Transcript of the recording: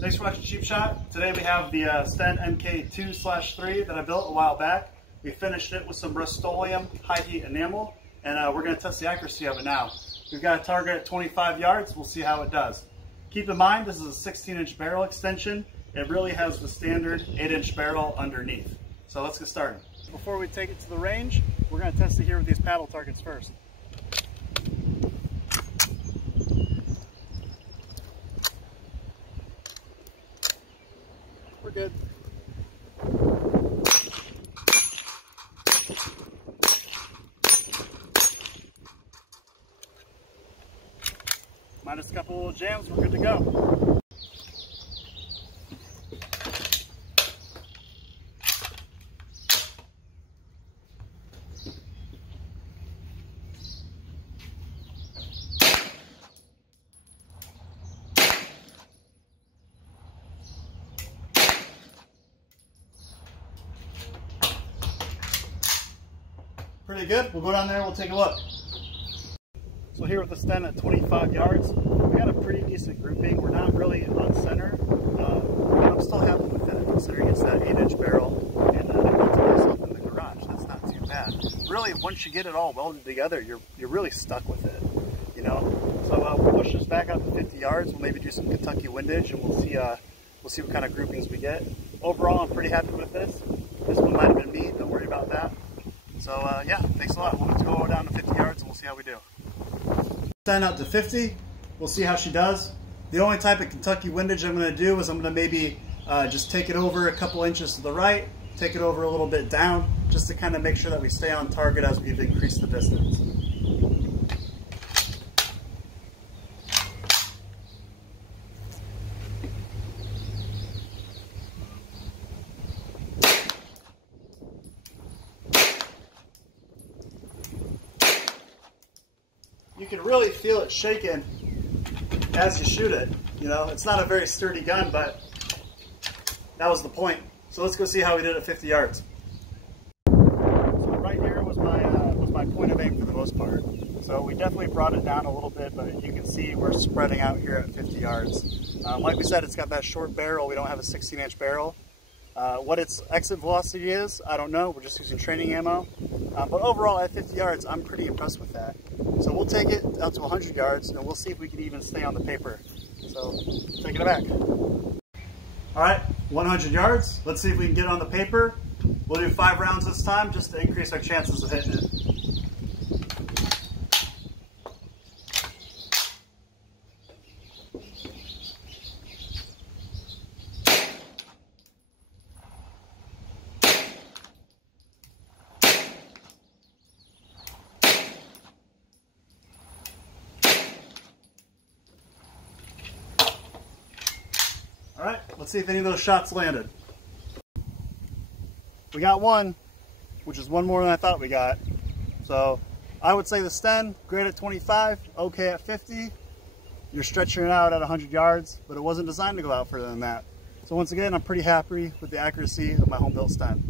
Thanks for watching Cheap Shot. Today we have the Sten MKII/3 that I built a while back. We finished it with some Rust-Oleum high heat enamel, and we're going to test the accuracy of it now. We've got a target at 25 yards. We'll see how it does. Keep in mind this is a 16-inch barrel extension. It really has the standard 8-inch barrel underneath. So let's get started. Before we take it to the range, we're going to test it here with these paddle targets first. We're good. Minus a couple little jams, we're good to go. Pretty good. We'll go down there and we'll take a look. So here with the Sten at 25 yards, we got a pretty decent grouping. We're not really on center, but I'm still happy with that considering it's that 8-inch barrel, and I built it myself in the garage. That's not too bad. Really, once you get it all welded together, you're really stuck with it, you know. So we'll push this back out to 50 yards. We'll maybe do some Kentucky windage, and we'll see what kind of groupings we get. Overall, I'm pretty happy with this. This one might have been me. Don't worry about that. So yeah, thanks a lot. We'll go down to 50 yards and we'll see how we do. Stand out to 50. We'll see how she does. The only type of Kentucky windage I'm going to do is I'm going to maybe just take it over a couple inches to the right, take it over a little bit down, just to kind of make sure that we stay on target as we've increased the distance. You can really feel it shaking as you shoot it. You know, it's not a very sturdy gun, but that was the point. So let's go see how we did at 50 yards. So right here was my point of aim for the most part. So we definitely brought it down a little bit, but you can see we're spreading out here at 50 yards. Like we said, it's got that short barrel. We don't have a 16-inch barrel. What its exit velocity is, I don't know. We're just using training ammo. But overall, at 50 yards, I'm pretty impressed with that. So we'll take it out to 100 yards, and we'll see if we can even stay on the paper. So, taking it back. All right, 100 yards. Let's see if we can get on the paper. We'll do 5 rounds this time, just to increase our chances of hitting it. All right, let's see if any of those shots landed. We got one, which is one more than I thought we got. So I would say the Sten, great at 25, okay at 50. You're stretching it out at 100 yards, but it wasn't designed to go out further than that. So once again, I'm pretty happy with the accuracy of my home-built Sten.